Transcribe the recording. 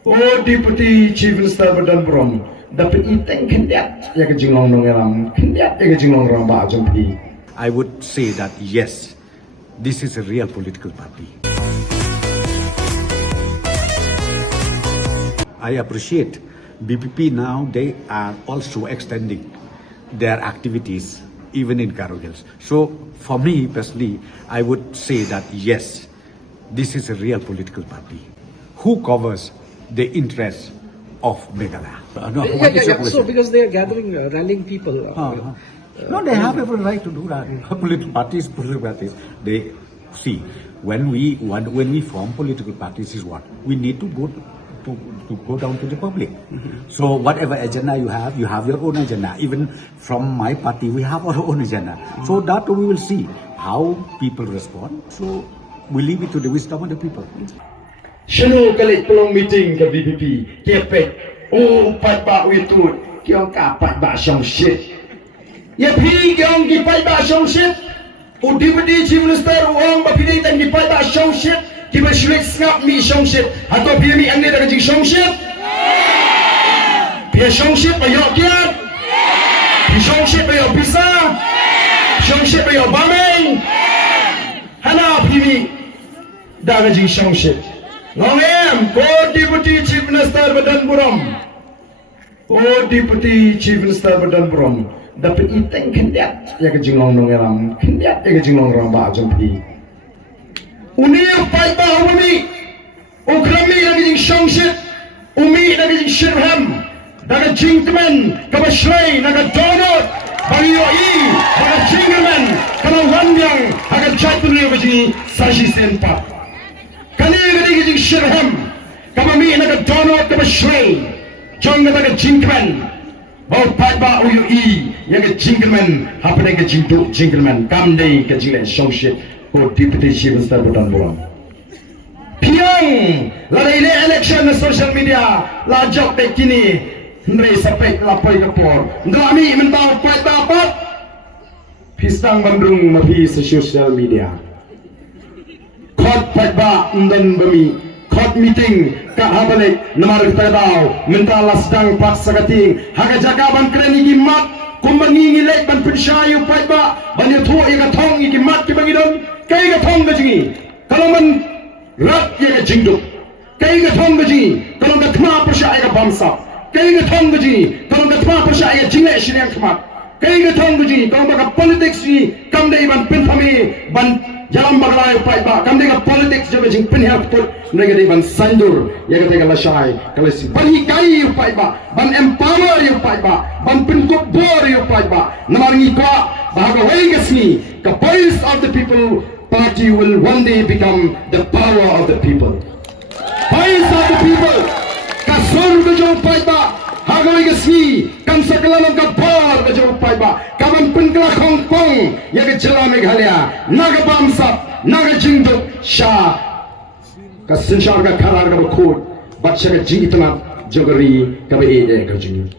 Oh, Deputy Chief Minister Badan Brom, dapat iteng kendiat ya kejinglong nongeram, kendiat ya kejinglong ramba jompi. I would say that yes, this is a real political party. I appreciate BPP now, they are also extending their activities even in Garo Hills. So for me personally, I would say that yes, this is a real political party who covers the interests of Meghalaya. No, so because they are gathering, rallying people. No, they have every right to do that. Political parties, they see when we form political parties is what we need to go down to the public. So whatever agenda you have your own agenda. Even from my party, we have our own agenda. So that we will see how people respond. So we leave it to the wisdom of the people. Shanu kalik pelong meeting ke BPP, kepek, oh pat ba uitut, kiong kapat ba syong shit. Ya pi kiong kipat ba syong shit, Deputy Chief Minister uang ba pilih tan kipat ba syong shit, kipa shlik ngap mi syong shit, atau pilih mi angin dah kajing syong shit. Pia syong shit ba yok kiat, pia syong shit ba yok pisa, syong shit ba yok bameng, hana pilih dah kajing syong shit. Ngomem, oh Deputy Chief Minister Badan Brom, oh Deputy Chief Minister Badan Brom, dapat iteng kendiat ya kejinglong nongeram, kendiat ya kejinglong ramba jompi. Uni upai bah umi, ukrami lagi jing shongshit, umi lagi jing shirham, daga jingkman, kaba shlay, naga donut, bagi yoi, daga jingkman, kaba wanyang, agar jatuh lagi jing sashi senpat. Kani gadi jing shirham, kaba mi naga donut, kaba shlay, jong naga jingkman, bau pai ba uyoi, yang jingkman, apa naga jingkman, kamdei ke jinglen shongshit. Oh, Deputy Chief Minister Badan Brom. Piang, lari ini election di social media, lajak dek kini, ndai sampai lapai kapor, ndrami mentau pai dapat, pisang bandung mapi social media. Kot pai ba ndan bami, kot meeting, kak habalik, namar pedau, mentala sedang pak sakating, haga jagaban krenigi mat, kumbangi ngilek ban pensyayu pai ba, banyak tuh ika thong iki mat ki bangidon. Kay ka thong ka jingi, kalau man rat ya ka jingduk. Kay ka thong ka jingi, kalau ka thma persya ya ka bamsa. Kay ka thong ka jingi, kalau ka thma persya ya jingle shinang khmat. Kay ka thong ka jingi, kalau ka politics ni kam dei ban pinfami ban jalam baglay pai ba. Kam dei ka politics jabe jing pinhap put nega dei ban sandur ya ka tega lashay kalasi. Ban hikai yu pai ba, ban empower yu pai ba, ban pinkop bor yu pai ba. Namaringi ka bahaga waigas ni ka voice of the people. Party will one day become the power of the people. Voice of the people. Kason ke jauh pai ba, hagoi ke sini, kam sakalam ke bar ke jauh pai ba, kaman penkela Hong Kong, ya ke Jela Meghalaya, naga bamsap, naga jingduk, sha, kasensyar ke karar ke bakut, baca ke jingitna, jogeri ke beide ke jingit.